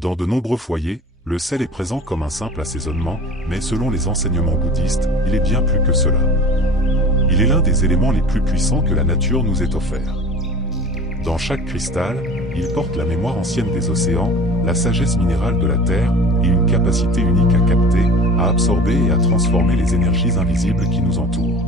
Dans de nombreux foyers, le sel est présent comme un simple assaisonnement, mais selon les enseignements bouddhistes, il est bien plus que cela. Il est l'un des éléments les plus puissants que la nature nous ait offert. Dans chaque cristal, il porte la mémoire ancienne des océans, la sagesse minérale de la terre, et une capacité unique à capter, à absorber et à transformer les énergies invisibles qui nous entourent.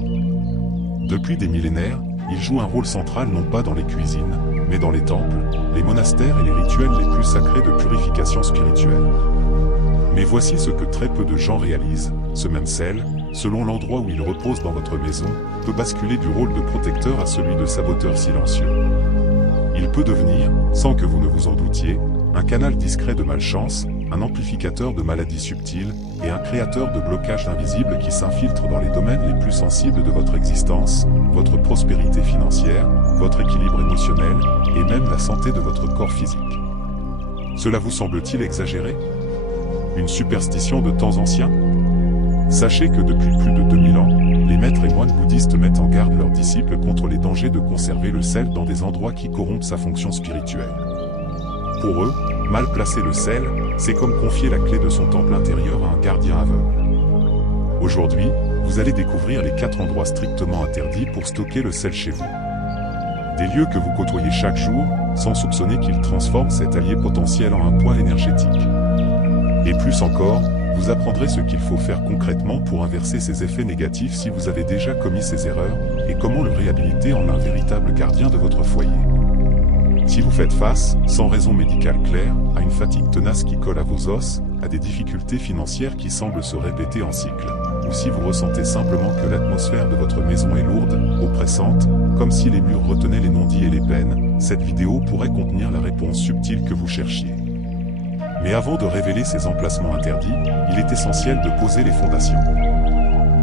Depuis des millénaires, il joue un rôle central non pas dans les cuisines, mais dans les temples, les monastères et les rituels les plus sacrés de purification spirituelle. Mais voici ce que très peu de gens réalisent, ce même sel, selon l'endroit où il repose dans votre maison, peut basculer du rôle de protecteur à celui de saboteur silencieux. Il peut devenir, sans que vous ne vous en doutiez, un canal discret de malchance, un amplificateur de maladies subtiles, et un créateur de blocages invisibles qui s'infiltrent dans les domaines les plus sensibles de votre existence, votre prospérité financière, votre équilibre émotionnel, et même la santé de votre corps physique. Cela vous semble-t-il exagéré? Une superstition de temps anciens? Sachez que depuis plus de 2000 ans, les maîtres et moines bouddhistes mettent en garde leurs disciples contre les dangers de conserver le sel dans des endroits qui corrompent sa fonction spirituelle. Pour eux, mal placer le sel, c'est comme confier la clé de son temple intérieur à un gardien aveugle. Aujourd'hui, vous allez découvrir les 4 endroits strictement interdits pour stocker le sel chez vous. Des lieux que vous côtoyez chaque jour, sans soupçonner qu'ils transforment cet allié potentiel en un poids énergétique. Et plus encore, vous apprendrez ce qu'il faut faire concrètement pour inverser ces effets négatifs si vous avez déjà commis ces erreurs, et comment le réhabiliter en un véritable gardien de votre foyer. Si vous faites face, sans raison médicale claire, à une fatigue tenace qui colle à vos os, à des difficultés financières qui semblent se répéter en cycle, ou si vous ressentez simplement que l'atmosphère de votre maison est lourde, oppressante, comme si les murs retenaient les non-dits et les peines, cette vidéo pourrait contenir la réponse subtile que vous cherchiez. Mais avant de révéler ces emplacements interdits, il est essentiel de poser les fondations.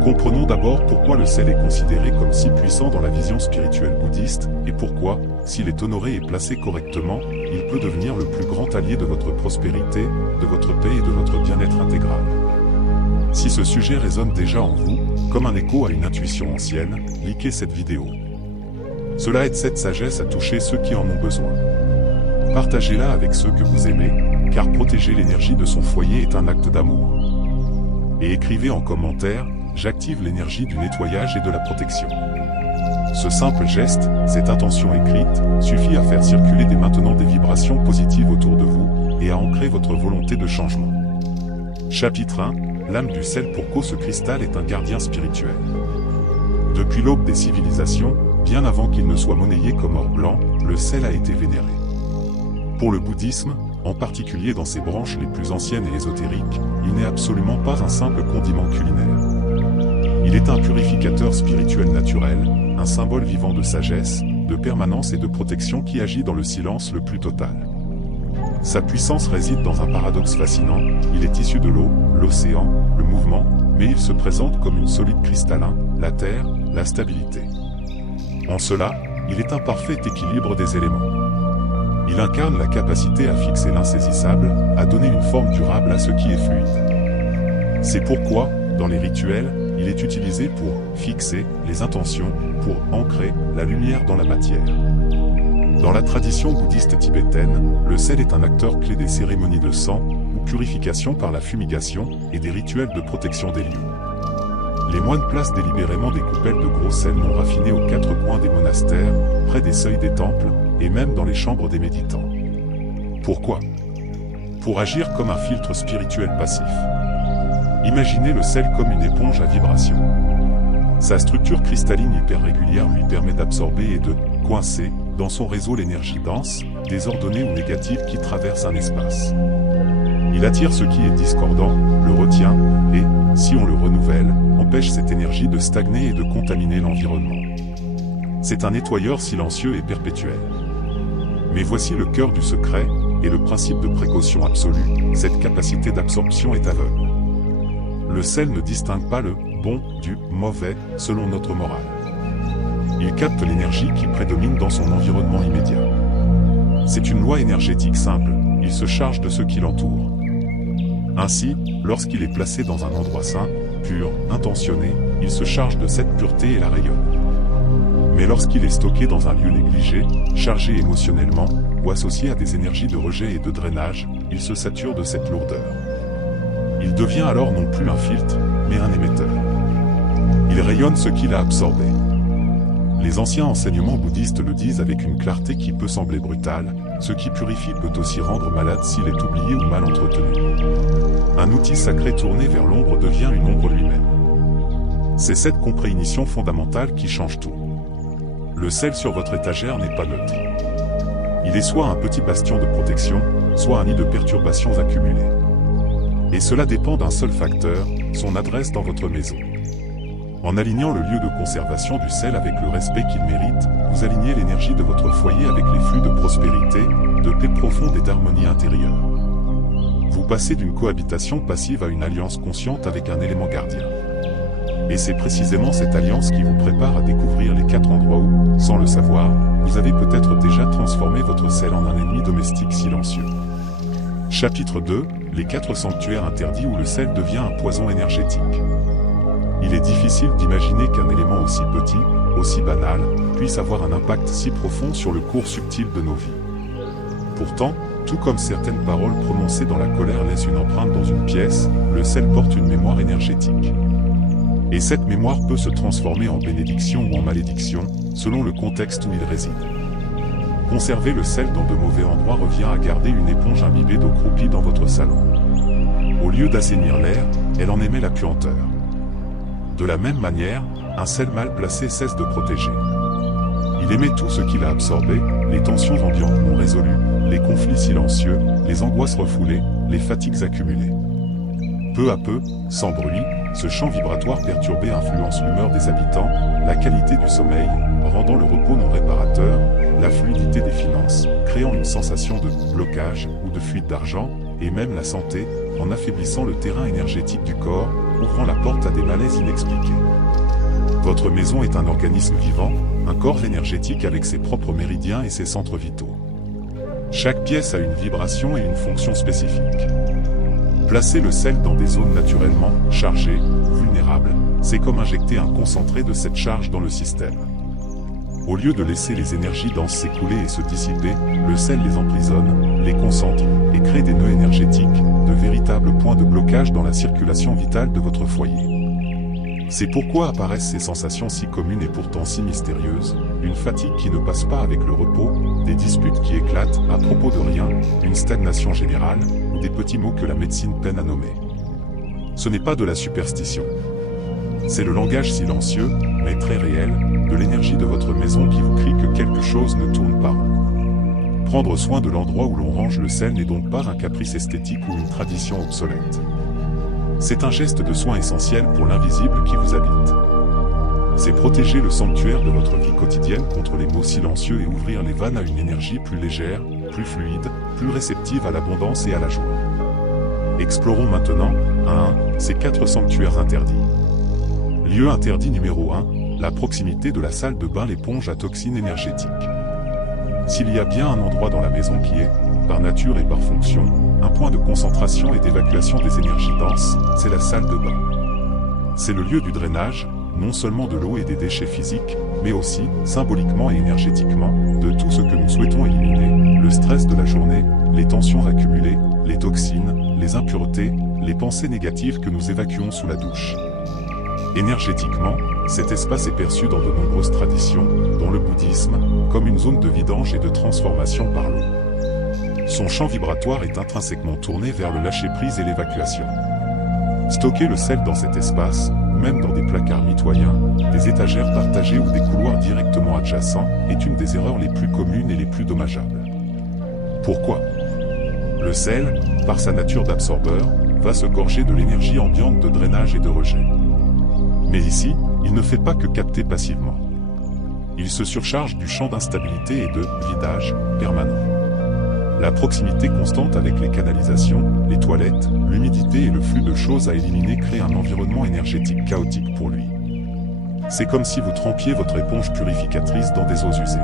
Comprenons d'abord pourquoi le sel est considéré comme si puissant dans la vision spirituelle bouddhiste, et pourquoi, s'il est honoré et placé correctement, il peut devenir le plus grand allié de votre prospérité, de votre paix et de votre bien-être intégral. Si ce sujet résonne déjà en vous, comme un écho à une intuition ancienne, likez cette vidéo. Cela aide cette sagesse à toucher ceux qui en ont besoin. Partagez-la avec ceux que vous aimez, car protéger l'énergie de son foyer est un acte d'amour. Et écrivez en commentaire, j'active l'énergie du nettoyage et de la protection. Ce simple geste, cette intention écrite, suffit à faire circuler dès maintenant des vibrations positives autour de vous, et à ancrer votre volonté de changement. Chapitre 1, l'âme du sel. Pourquoi ce cristal est un gardien spirituel. Depuis l'aube des civilisations, bien avant qu'il ne soit monnayé comme or blanc, le sel a été vénéré. Pour le bouddhisme, en particulier dans ses branches les plus anciennes et ésotériques, il n'est absolument pas un simple condiment culinaire. Il est un purificateur spirituel naturel, un symbole vivant de sagesse, de permanence et de protection qui agit dans le silence le plus total. Sa puissance réside dans un paradoxe fascinant, il est issu de l'eau, l'océan, le mouvement, mais il se présente comme une solide cristallin, la terre, la stabilité. En cela, il est un parfait équilibre des éléments. Il incarne la capacité à fixer l'insaisissable, à donner une forme durable à ce qui est fluide. C'est pourquoi, dans les rituels, il est utilisé pour fixer les intentions, pour ancrer la lumière dans la matière. Dans la tradition bouddhiste tibétaine, le sel est un acteur clé des cérémonies de sang, ou purification par la fumigation, et des rituels de protection des lieux. Les moines placent délibérément des coupelles de gros sel non raffiné aux 4 coins des monastères, près des seuils des temples, et même dans les chambres des méditants. Pourquoi? Pour agir comme un filtre spirituel passif. Imaginez le sel comme une éponge à vibration. Sa structure cristalline hyper régulière lui permet d'absorber et de coincer dans son réseau l'énergie dense, désordonnée ou négative qui traverse un espace. Il attire ce qui est discordant, le retient, et, si on le renouvelle, empêche cette énergie de stagner et de contaminer l'environnement. C'est un nettoyeur silencieux et perpétuel. Mais voici le cœur du secret, et le principe de précaution absolue, cette capacité d'absorption est aveugle. Le sel ne distingue pas le bon du mauvais, selon notre morale. Il capte l'énergie qui prédomine dans son environnement immédiat. C'est une loi énergétique simple, il se charge de ce qui l'entoure. Ainsi, lorsqu'il est placé dans un endroit sain, pur, intentionné, il se charge de cette pureté et la rayonne. Mais lorsqu'il est stocké dans un lieu négligé, chargé émotionnellement, ou associé à des énergies de rejet et de drainage, il se sature de cette lourdeur. Il devient alors non plus un filtre, mais un émetteur. Il rayonne ce qu'il a absorbé. Les anciens enseignements bouddhistes le disent avec une clarté qui peut sembler brutale, ce qui purifie peut aussi rendre malade s'il est oublié ou mal entretenu. Un outil sacré tourné vers l'ombre devient une ombre lui-même. C'est cette compréhension fondamentale qui change tout. Le sel sur votre étagère n'est pas neutre. Il est soit un petit bastion de protection, soit un nid de perturbations accumulées. Et cela dépend d'un seul facteur, son adresse dans votre maison. En alignant le lieu de conservation du sel avec le respect qu'il mérite, vous alignez l'énergie de votre foyer avec les flux de prospérité, de paix profonde et d'harmonie intérieure. Vous passez d'une cohabitation passive à une alliance consciente avec un élément gardien. Et c'est précisément cette alliance qui vous prépare à découvrir les 4 endroits où, sans le savoir, vous avez peut-être déjà transformé votre sel en un ennemi domestique silencieux. Chapitre 2, les 4 sanctuaires interdits où le sel devient un poison énergétique. Il est difficile d'imaginer qu'un élément aussi petit, aussi banal, puisse avoir un impact si profond sur le cours subtil de nos vies. Pourtant, tout comme certaines paroles prononcées dans la colère laissent une empreinte dans une pièce, le sel porte une mémoire énergétique. Et cette mémoire peut se transformer en bénédiction ou en malédiction, selon le contexte où il réside. Conserver le sel dans de mauvais endroits revient à garder une éponge imbibée d'eau croupie dans votre salon. Au lieu d'assainir l'air, elle en émet la puanteur. De la même manière, un sel mal placé cesse de protéger. Il émet tout ce qu'il a absorbé, les tensions ambiantes non résolues, les conflits silencieux, les angoisses refoulées, les fatigues accumulées. Peu à peu, sans bruit, ce champ vibratoire perturbé influence l'humeur des habitants, la qualité du sommeil, rendant le repos non réparateur, la fluidité des finances, créant une sensation de blocage ou de fuite d'argent, et même la santé, en affaiblissant le terrain énergétique du corps, ouvrant la porte à des malaises inexpliqués. Votre maison est un organisme vivant, un corps énergétique avec ses propres méridiens et ses centres vitaux. Chaque pièce a une vibration et une fonction spécifique. Placer le sel dans des zones naturellement chargées ou vulnérables, c'est comme injecter un concentré de cette charge dans le système. Au lieu de laisser les énergies denses s'écouler et se dissiper, le sel les emprisonne, les concentre, et crée des nœuds énergétiques, de véritables points de blocage dans la circulation vitale de votre foyer. C'est pourquoi apparaissent ces sensations si communes et pourtant si mystérieuses, une fatigue qui ne passe pas avec le repos, des disputes qui éclatent à propos de rien, une stagnation générale, ou des petits mots que la médecine peine à nommer. Ce n'est pas de la superstition. C'est le langage silencieux, mais très réel, de l'énergie de votre maison qui vous crie que quelque chose ne tourne pas rond. Prendre soin de l'endroit où l'on range le sel n'est donc pas un caprice esthétique ou une tradition obsolète. C'est un geste de soin essentiel pour l'invisible qui vous habite. C'est protéger le sanctuaire de votre vie quotidienne contre les mots silencieux et ouvrir les vannes à une énergie plus légère, plus fluide, plus réceptive à l'abondance et à la joie. Explorons maintenant, un à un, ces 4 sanctuaires interdits. Lieu interdit numéro 1, la proximité de la salle de bain, l'éponge à toxines énergétiques. S'il y a bien un endroit dans la maison qui est, par nature et par fonction, un point de concentration et d'évacuation des énergies denses, c'est la salle de bain. C'est le lieu du drainage, non seulement de l'eau et des déchets physiques, mais aussi, symboliquement et énergétiquement, de tout ce que nous souhaitons éliminer, le stress de la journée, les tensions accumulées, les toxines, les impuretés, les pensées négatives que nous évacuons sous la douche. Énergétiquement, cet espace est perçu dans de nombreuses traditions, dont le bouddhisme, comme une zone de vidange et de transformation par l'eau. Son champ vibratoire est intrinsèquement tourné vers le lâcher-prise et l'évacuation. Stocker le sel dans cet espace, ou même dans des placards mitoyens, des étagères partagées ou des couloirs directement adjacents, est une des erreurs les plus communes et les plus dommageables. Pourquoi ? Le sel, par sa nature d'absorbeur, va se gorger de l'énergie ambiante de drainage et de rejet. Mais ici, il ne fait pas que capter passivement. Il se surcharge du champ d'instabilité et de vidage permanent. La proximité constante avec les canalisations, les toilettes, l'humidité et le flux de choses à éliminer crée un environnement énergétique chaotique pour lui. C'est comme si vous trempiez votre éponge purificatrice dans des eaux usées.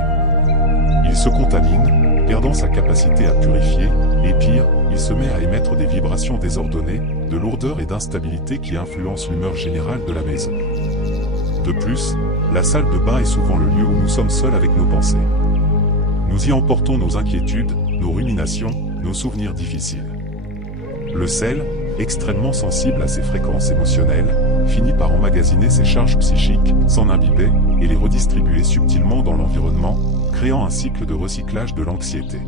Il se contamine, perdant sa capacité à purifier, et pire, il se met à émettre des vibrations désordonnées, de lourdeur et d'instabilité qui influencent l'humeur générale de la maison. De plus, la salle de bain est souvent le lieu où nous sommes seuls avec nos pensées. Nous y emportons nos inquiétudes, nos ruminations, nos souvenirs difficiles. Le sel, extrêmement sensible à ces fréquences émotionnelles, finit par emmagasiner ses charges psychiques, s'en imbiber, et les redistribuer subtilement dans l'environnement, créant un cycle de recyclage de l'anxiété.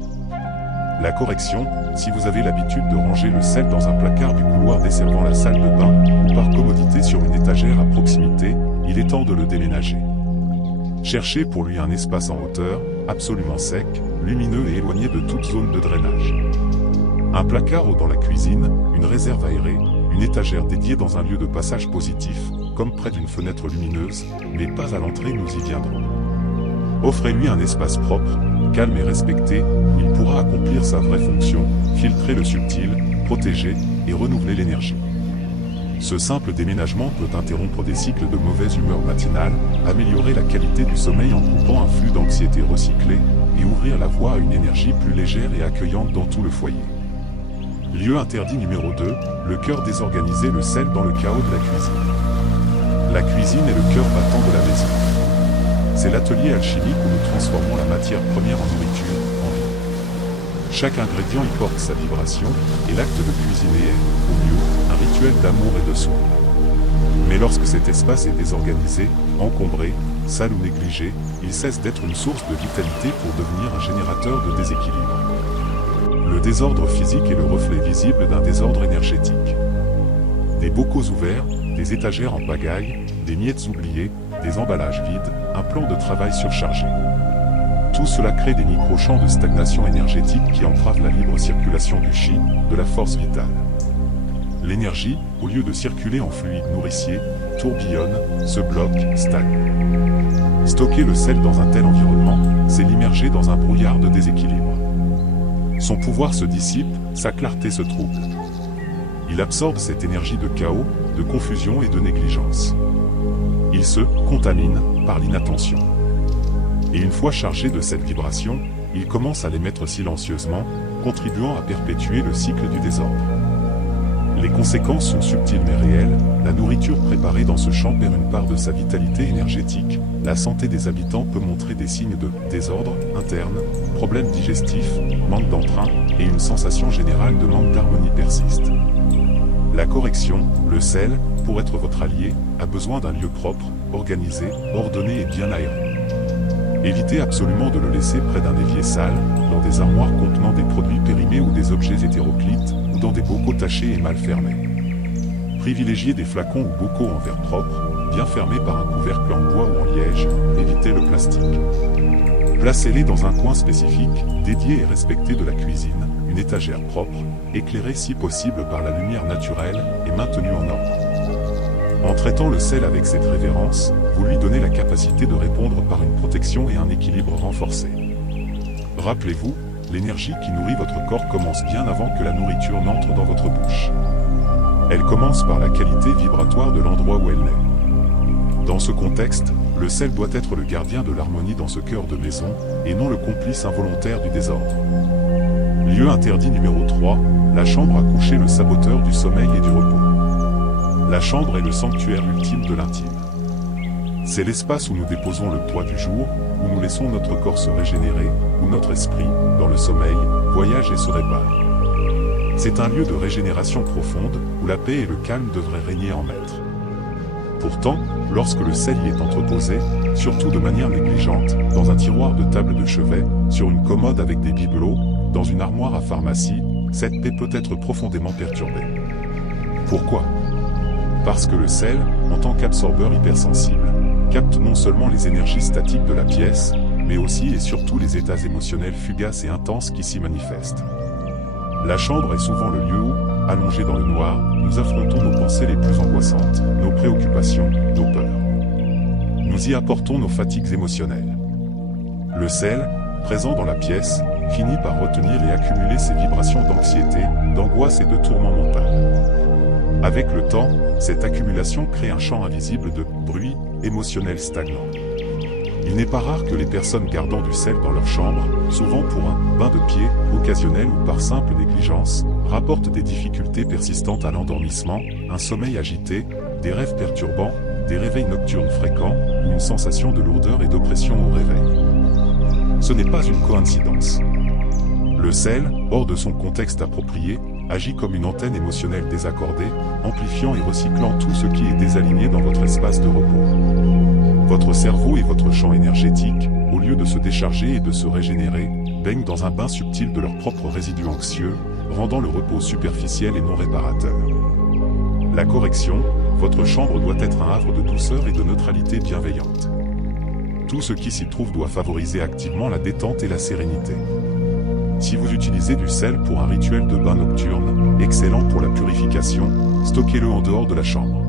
La correction, si vous avez l'habitude de ranger le sel dans un placard du couloir desservant la salle de bain, ou par commodité sur une étagère à proximité, il est temps de le déménager. Cherchez pour lui un espace en hauteur, absolument sec, lumineux et éloigné de toute zone de drainage. Un placard dans la cuisine, une réserve aérée, une étagère dédiée dans un lieu de passage positif, comme près d'une fenêtre lumineuse, mais pas à l'entrée, nous y viendrons. Offrez-lui un espace propre, calme et respecté, où il pourra accomplir sa vraie fonction, filtrer le subtil, protéger et renouveler l'énergie. Ce simple déménagement peut interrompre des cycles de mauvaise humeur matinale, améliorer la qualité du sommeil en coupant un flux d'anxiété recyclé, et ouvrir la voie à une énergie plus légère et accueillante dans tout le foyer. Lieu interdit numéro 2, le cœur désorganisé, le sel dans le chaos de la cuisine. La cuisine est le cœur battant de la maison. C'est l'atelier alchimique où nous transformons la matière première en nourriture, en vie. Chaque ingrédient y porte sa vibration, et l'acte de cuisiner est, au mieux, un rituel d'amour et de soin. Mais lorsque cet espace est désorganisé, encombré, sale ou négligé, il cesse d'être une source de vitalité pour devenir un générateur de déséquilibre. Le désordre physique est le reflet visible d'un désordre énergétique. Des bocaux ouverts, des étagères en pagaille, des miettes oubliées, des emballages vides, un plan de travail surchargé. Tout cela crée des micro-champs de stagnation énergétique qui entravent la libre circulation du chi, de la force vitale. L'énergie, au lieu de circuler en fluide nourricier, tourbillonne, se bloque, stagne. Stocker le sel dans un tel environnement, c'est l'immerger dans un brouillard de déséquilibre. Son pouvoir se dissipe, sa clarté se trouble. Il absorbe cette énergie de chaos, de confusion et de négligence. Il se contamine par l'inattention. Et une fois chargé de cette vibration, il commence à l'émettre silencieusement, contribuant à perpétuer le cycle du désordre. Les conséquences sont subtiles mais réelles, la nourriture préparée dans ce champ perd une part de sa vitalité énergétique, la santé des habitants peut montrer des signes de désordre interne, problèmes digestifs, manque d'entrain, et une sensation générale de manque d'harmonie persiste. La correction, le sel, pour être votre allié, a besoin d'un lieu propre, organisé, ordonné et bien aéré. Évitez absolument de le laisser près d'un évier sale, dans des armoires contenant des produits périmés ou des objets hétéroclites, ou dans des bocaux tachés et mal fermés. Privilégiez des flacons ou bocaux en verre propre, bien fermés par un couvercle en bois ou en liège, évitez le plastique. Placez-les dans un coin spécifique, dédié et respecté de la cuisine, une étagère propre, éclairée si possible par la lumière naturelle et maintenue en ordre. En traitant le sel avec cette révérence, vous lui donnez la capacité de répondre par une protection et un équilibre renforcé. Rappelez-vous, l'énergie qui nourrit votre corps commence bien avant que la nourriture n'entre dans votre bouche. Elle commence par la qualité vibratoire de l'endroit où elle naît. Dans ce contexte, le sel doit être le gardien de l'harmonie dans ce cœur de maison, et non le complice involontaire du désordre. Lieu interdit numéro 3, la chambre à coucher, le saboteur du sommeil et du repos. La chambre est le sanctuaire ultime de l'intime. C'est l'espace où nous déposons le poids du jour, où nous laissons notre corps se régénérer, où notre esprit, dans le sommeil, voyage et se répare. C'est un lieu de régénération profonde, où la paix et le calme devraient régner en maître. Pourtant, lorsque le sel y est entreposé, surtout de manière négligente, dans un tiroir de table de chevet, sur une commode avec des bibelots, dans une armoire à pharmacie, cette paix peut être profondément perturbée. Pourquoi ? Parce que le sel, en tant qu'absorbeur hypersensible, capte non seulement les énergies statiques de la pièce, mais aussi et surtout les états émotionnels fugaces et intenses qui s'y manifestent. La chambre est souvent le lieu où, allongés dans le noir, nous affrontons nos pensées les plus angoissantes, nos préoccupations, nos peurs. Nous y apportons nos fatigues émotionnelles. Le sel, présent dans la pièce, finit par retenir et accumuler ces vibrations d'anxiété, d'angoisse et de tourment mental. Avec le temps, cette accumulation crée un champ invisible de bruit émotionnel stagnant. Il n'est pas rare que les personnes gardant du sel dans leur chambre, souvent pour un bain de pied, occasionnel ou par simple négligence, rapportent des difficultés persistantes à l'endormissement, un sommeil agité, des rêves perturbants, des réveils nocturnes fréquents, ou une sensation de lourdeur et d'oppression au réveil. Ce n'est pas une coïncidence. Le sel, hors de son contexte approprié, agit comme une antenne émotionnelle désaccordée, amplifiant et recyclant tout ce qui est désaligné dans votre espace de repos. Votre cerveau et votre champ énergétique, au lieu de se décharger et de se régénérer, baignent dans un bain subtil de leurs propres résidus anxieux, rendant le repos superficiel et non réparateur. La correction, votre chambre doit être un havre de douceur et de neutralité bienveillante. Tout ce qui s'y trouve doit favoriser activement la détente et la sérénité. Si vous utilisez du sel pour un rituel de bain nocturne, excellent pour la purification, stockez-le en dehors de la chambre.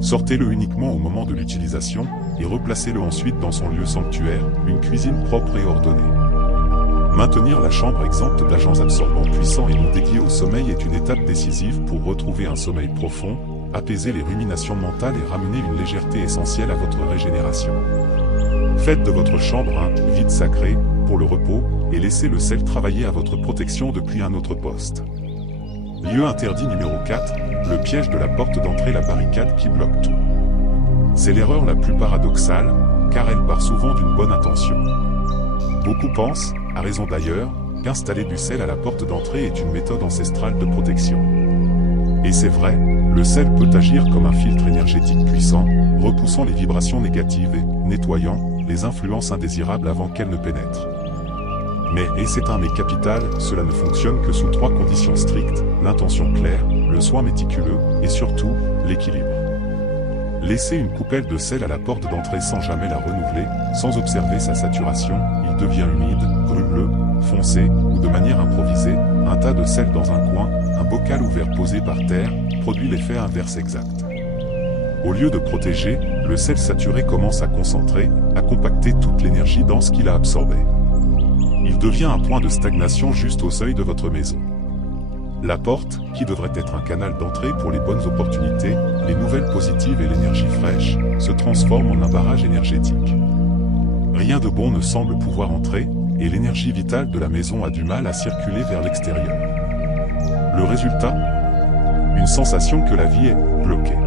Sortez-le uniquement au moment de l'utilisation, et replacez-le ensuite dans son lieu sanctuaire, une cuisine propre et ordonnée. Maintenir la chambre exempte d'agents absorbants puissants et non dédiés au sommeil est une étape décisive pour retrouver un sommeil profond, apaiser les ruminations mentales et ramener une légèreté essentielle à votre régénération. Faites de votre chambre un vide sacré, pour le repos, et laissez le sel travailler à votre protection depuis un autre poste. Lieu interdit numéro 4, le piège de la porte d'entrée, la barricade qui bloque tout. C'est l'erreur la plus paradoxale, car elle part souvent d'une bonne intention. Beaucoup pensent, à raison d'ailleurs, qu'installer du sel à la porte d'entrée est une méthode ancestrale de protection. Et c'est vrai, le sel peut agir comme un filtre énergétique puissant, repoussant les vibrations négatives et nettoyant les influences indésirables avant qu'elles ne pénètrent. Mais, et c'est un mais capital, cela ne fonctionne que sous 3 conditions strictes, l'intention claire, le soin méticuleux, et surtout, l'équilibre. Laissez une coupelle de sel à la porte d'entrée sans jamais la renouveler, sans observer sa saturation, il devient humide, grumeleux, foncé, ou de manière improvisée, un tas de sel dans un coin, un bocal ouvert posé par terre, produit l'effet inverse exact. Au lieu de protéger, le sel saturé commence à concentrer, à compacter toute l'énergie dense qu'il a absorbée. Il devient un point de stagnation juste au seuil de votre maison. La porte, qui devrait être un canal d'entrée pour les bonnes opportunités, les nouvelles positives et l'énergie fraîche, se transforme en un barrage énergétique. Rien de bon ne semble pouvoir entrer, et l'énergie vitale de la maison a du mal à circuler vers l'extérieur. Le résultat ? Une sensation que la vie est bloquée.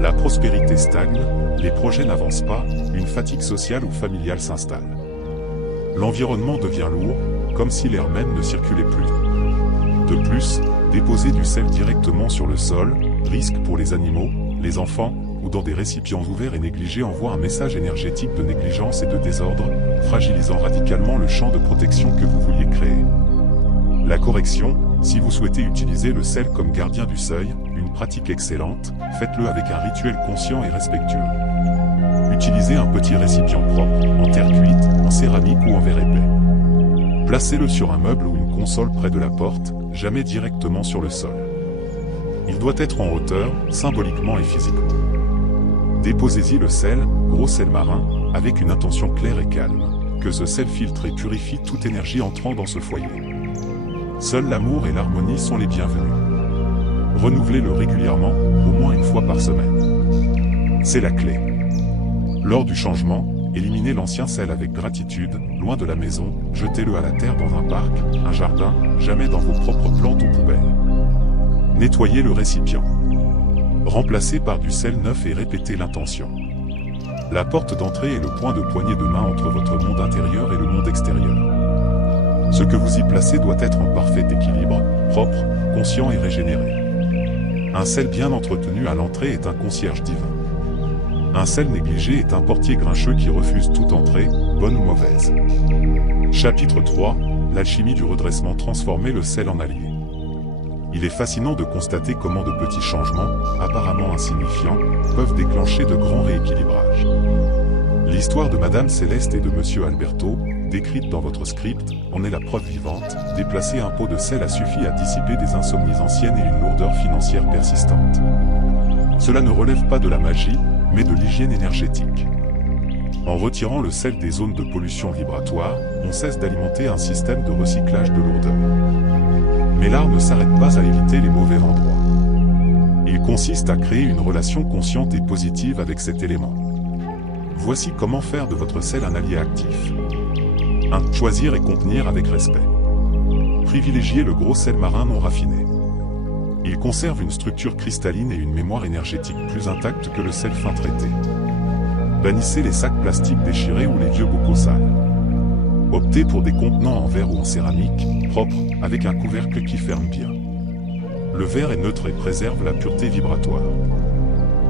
La prospérité stagne, les projets n'avancent pas, une fatigue sociale ou familiale s'installe. L'environnement devient lourd, comme si l'air même ne circulait plus. De plus, déposer du sel directement sur le sol, risque pour les animaux, les enfants, ou dans des récipients ouverts et négligés envoie un message énergétique de négligence et de désordre, fragilisant radicalement le champ de protection que vous vouliez créer. La correction, si vous souhaitez utiliser le sel comme gardien du seuil, une pratique excellente, faites-le avec un rituel conscient et respectueux. Utilisez un petit récipient propre, en terre cuite, en céramique ou en verre épais. Placez-le sur un meuble ou une console près de la porte, jamais directement sur le sol. Il doit être en hauteur, symboliquement et physiquement. Déposez-y le sel, gros sel marin, avec une intention claire et calme, que ce sel filtre et purifie toute énergie entrant dans ce foyer. Seul l'amour et l'harmonie sont les bienvenus. Renouvelez-le régulièrement, au moins une fois par semaine. C'est la clé. Lors du changement, éliminez l'ancien sel avec gratitude, loin de la maison, jetez-le à la terre dans un parc, un jardin, jamais dans vos propres plantes ou poubelles. Nettoyez le récipient. Remplacez par du sel neuf et répétez l'intention. La porte d'entrée est le point de poignée de main entre votre monde intérieur et le monde extérieur. Ce que vous y placez doit être en parfait équilibre, propre, conscient et régénéré. Un sel bien entretenu à l'entrée est un concierge divin. Un sel négligé est un portier grincheux qui refuse toute entrée, bonne ou mauvaise. Chapitre 3, l'alchimie du redressement. Transformer le sel en allié. Il est fascinant de constater comment de petits changements, apparemment insignifiants, peuvent déclencher de grands rééquilibrages. L'histoire de Madame Céleste et de Monsieur Alberto, décrite dans votre script, en est la preuve vivante. Déplacer un pot de sel a suffi à dissiper des insomnies anciennes et une lourdeur financière persistante. Cela ne relève pas de la magie, mais de l'hygiène énergétique. En retirant le sel des zones de pollution vibratoire, on cesse d'alimenter un système de recyclage de lourdeur. Mais l'art ne s'arrête pas à éviter les mauvais endroits. Il consiste à créer une relation consciente et positive avec cet élément. Voici comment faire de votre sel un allié actif. 1. Choisir et contenir avec respect. Privilégiez le gros sel marin non raffiné. Il conserve une structure cristalline et une mémoire énergétique plus intacte que le sel fin traité. Bannissez les sacs plastiques déchirés ou les vieux bocaux sales. Optez pour des contenants en verre ou en céramique, propres, avec un couvercle qui ferme bien. Le verre est neutre et préserve la pureté vibratoire.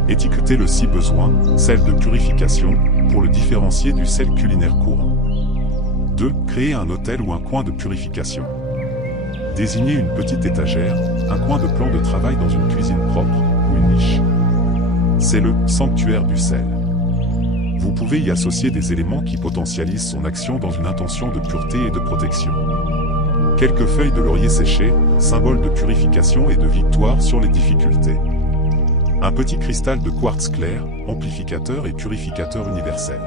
Étiquetez-le si besoin, sel de purification, pour le différencier du sel culinaire courant. 2. Créez un hôtel ou un coin de purification. Désignez une petite étagère, un coin de plan de travail dans une cuisine propre, ou une niche. C'est le sanctuaire du sel. Vous pouvez y associer des éléments qui potentialisent son action dans une intention de pureté et de protection. Quelques feuilles de laurier séchées, symbole de purification et de victoire sur les difficultés. Un petit cristal de quartz clair, amplificateur et purificateur universel.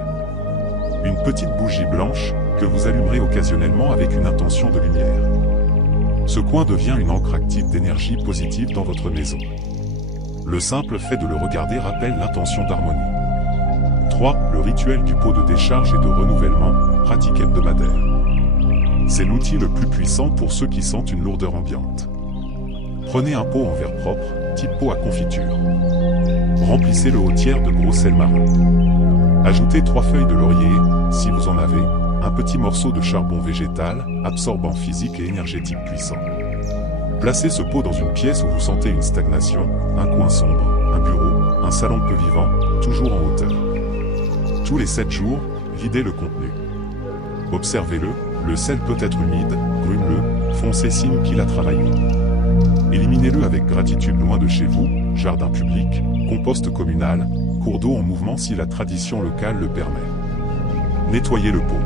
Une petite bougie blanche, que vous allumerez occasionnellement avec une intention de lumière. Ce coin devient une ancre active d'énergie positive dans votre maison. Le simple fait de le regarder rappelle l'intention d'harmonie. 3. Le rituel du pot de décharge et de renouvellement, pratique hebdomadaire. C'est l'outil le plus puissant pour ceux qui sentent une lourdeur ambiante. Prenez un pot en verre propre, type pot à confiture. Remplissez-le au tiers de gros sel marin. Ajoutez 3 feuilles de laurier, si vous en avez, un petit morceau de charbon végétal, absorbant physique et énergétique puissant. Placez ce pot dans une pièce où vous sentez une stagnation, un coin sombre, un bureau, un salon peu vivant, toujours en hauteur. Tous les 7 jours, videz le contenu. Observez-le, le sel peut être humide, grumeleux, foncé signe qu'il a travaillé. Éliminez-le avec gratitude loin de chez vous, jardin public, compost communal, cours d'eau en mouvement si la tradition locale le permet. Nettoyez le pot.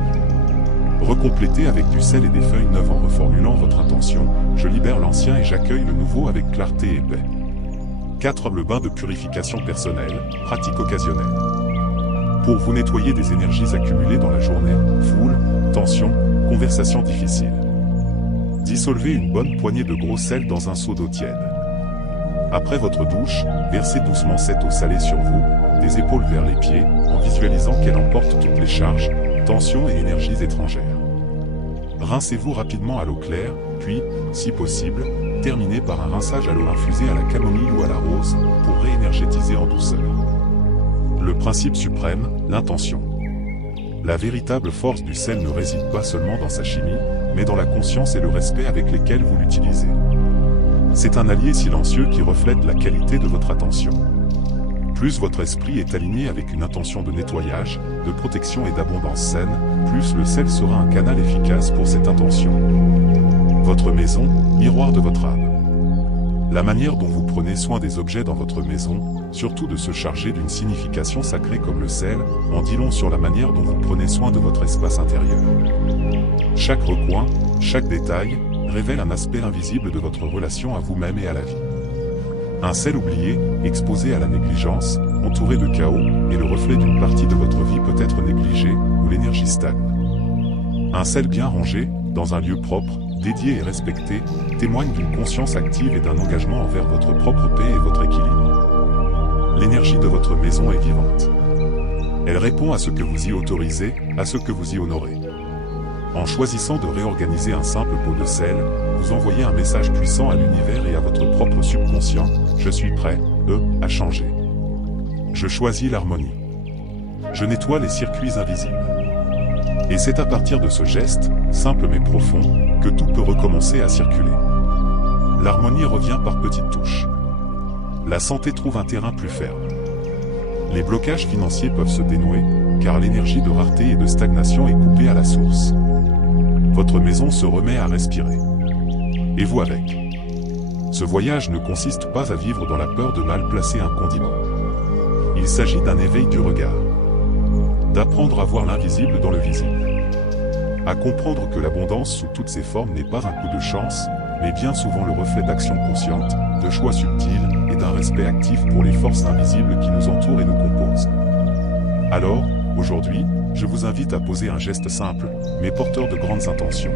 Recomplétez avec du sel et des feuilles neuves en reformulant votre intention, je libère l'ancien et j'accueille le nouveau avec clarté et paix. 4. Le bain de purification personnelle, pratique occasionnelle. Pour vous nettoyer des énergies accumulées dans la journée, foule, tension, conversation difficile. Dissolvez une bonne poignée de gros sel dans un seau d'eau tiède. Après votre douche, versez doucement cette eau salée sur vous, des épaules vers les pieds, en visualisant qu'elle emporte toutes les charges, tensions et énergies étrangères. Rincez-vous rapidement à l'eau claire, puis, si possible, terminez par un rinçage à l'eau infusée à la camomille ou à la rose, pour réénergétiser en douceur. Le principe suprême, l'intention. La véritable force du sel ne réside pas seulement dans sa chimie, mais dans la conscience et le respect avec lesquels vous l'utilisez. C'est un allié silencieux qui reflète la qualité de votre attention. Plus votre esprit est aligné avec une intention de nettoyage, de protection et d'abondance saine, plus le sel sera un canal efficace pour cette intention. Votre maison, miroir de votre âme. La manière dont vous prenez soin des objets dans votre maison, surtout de se charger d'une signification sacrée comme le sel, en dit long sur la manière dont vous prenez soin de votre espace intérieur. Chaque recoin, chaque détail, révèle un aspect invisible de votre relation à vous-même et à la vie. Un sel oublié, exposé à la négligence, entouré de chaos, est le reflet d'une partie de votre vie peut-être négligée, où l'énergie stagne. Un sel bien rangé, dans un lieu propre, dédié et respecté, témoigne d'une conscience active et d'un engagement envers votre propre paix et votre équilibre. L'énergie de votre maison est vivante. Elle répond à ce que vous y autorisez, à ce que vous y honorez. En choisissant de réorganiser un simple pot de sel, vous envoyez un message puissant à l'univers et à votre propre subconscient, je suis prêt, à changer. Je choisis l'harmonie. Je nettoie les circuits invisibles. Et c'est à partir de ce geste, simple mais profond, que tout peut recommencer à circuler. L'harmonie revient par petites touches. La santé trouve un terrain plus ferme. Les blocages financiers peuvent se dénouer, car l'énergie de rareté et de stagnation est coupée à la source. Votre maison se remet à respirer. Et vous avec. Ce voyage ne consiste pas à vivre dans la peur de mal placer un condiment. Il s'agit d'un éveil du regard. D'apprendre à voir l'invisible dans le visible. À comprendre que l'abondance sous toutes ses formes n'est pas un coup de chance, mais bien souvent le reflet d'actions conscientes, de choix subtils et d'un respect actif pour les forces invisibles qui nous entourent et nous composent. Alors, aujourd'hui, je vous invite à poser un geste simple, mais porteur de grandes intentions.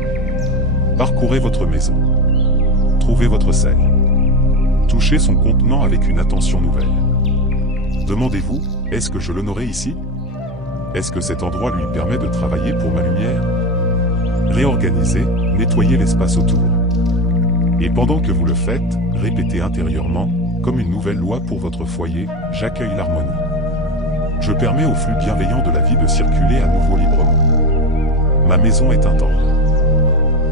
Parcourez votre maison. Trouvez votre sel. Touchez son contenant avec une attention nouvelle. Demandez-vous, est-ce que je l'honorais ici? Est-ce que cet endroit lui permet de travailler pour ma lumière? Réorganisez, nettoyez l'espace autour. Et pendant que vous le faites, répétez intérieurement, comme une nouvelle loi pour votre foyer, j'accueille l'harmonie. Je permets au flux bienveillant de la vie de circuler à nouveau librement. Ma maison est un temple.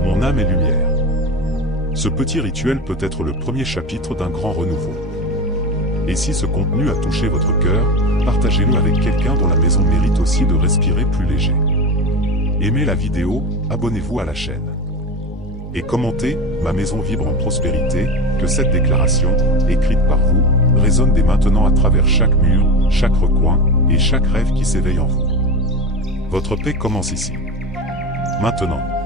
Mon âme est lumière. Ce petit rituel peut être le premier chapitre d'un grand renouveau. Et si ce contenu a touché votre cœur, partagez-le avec quelqu'un dont la maison mérite aussi de respirer plus léger. Aimez la vidéo, abonnez-vous à la chaîne. Et commentez, ma maison vibre en prospérité, que cette déclaration, écrite par vous, résonne dès maintenant à travers chaque mur, chaque recoin, et chaque rêve qui s'éveille en vous. Votre paix commence ici. Maintenant.